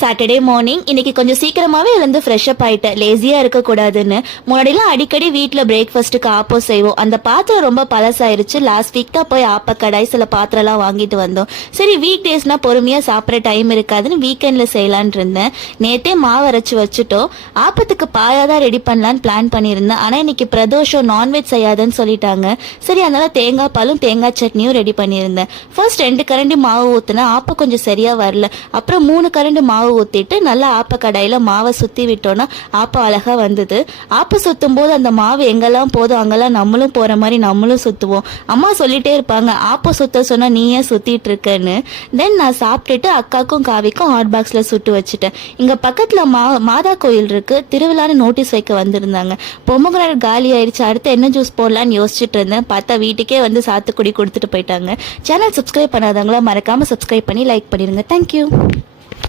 Saturday morning இன்னைக்கு கொஞ்சம் சீக்கிரமாவே எழுந்து ஃப்ரெஷ் அப் ஆயிட்டேன். லேசியா இருக்க கூடாதுன்னு. முன்னாடிலாம் அடிக்கடி வீட்டில் பிரேக்ஃபாஸ்ட்டுக்கு ஆப்போ செய்வோம். அந்த பாத்திரம் ரொம்ப பழசாயிருச்சு. லாஸ்ட் வீக் தான் போய் ஆப்ப கடாய் சில பாத்திரம்லாம் வாங்கிட்டு வந்தோம். சரி வீக் டேஸ்னா பொறுமையா சாப்பிட்ற டைம் இருக்காதுன்னு வீக்கெண்ட்ல செய்யலான் இருந்தேன். நேத்தே மாவு அரைச்சு வச்சுட்டோம். ஆப்பத்துக்கு பாயாதான் ரெடி பண்ணலான்னு பிளான் பண்ணியிருந்தேன். ஆனா இன்னைக்கு பிரதோஷம் நான்வெஜ் செய்யாதுன்னு சொல்லிட்டாங்க. சரி அதனால தேங்காய் பாலும் தேங்காய் சட்னியும் ரெடி பண்ணியிருந்தேன். ஃபர்ஸ்ட் 2 கரண்டி மாவு ஊத்துனேன். ஆப்ப கொஞ்சம் சரியா வரல. அப்புறம் 3 கரண்டி மாவு ஊத்திட்டு நல்லா ஆப்ப கடாயில மாவை சுத்தி விட்டோம்னா ஆப்பம் அழகா வந்தது. ஆப்ப சுத்தும் போது அந்த மாவு எங்கெல்லாம் போதும் அங்கெல்லாம் நம்மளும் போற மாதிரி நம்மளும் சுத்துவோம். அம்மா சொல்லிட்டே இருப்பாங்க, ஆப்ப சுத்த சொன்னா நீ ஏன் சுத்திட்டு இருக்கன்னு. தென் நான் சாப்பிட்டுட்டு அக்காக்கும் காவிக்கும் ஹாட் பாக்ஸ்ல சுட்டு வச்சுட்டேன். இங்க பக்கத்துல மாதா கோயில் இருக்கு, திருவிழான்னு நோட்டீஸ் வைக்க வந்திருந்தாங்க. பொமோகிரானட் காலி ஆயிடுச்சு, அடுத்து என்ன ஜூஸ் போடலான்னு யோசிச்சுட்டு இருந்தேன். பார்த்தா வீட்டுக்கே வந்து சாத்துக்குடி கொடுத்துட்டு போயிட்டாங்க. சேனல் சப்ஸ்கிரைப் பண்ணாதவங்களா மறக்காம சப்ஸ்கிரைப் பண்ணி லைக் பண்ணிருங்க. தேங்க்யூ.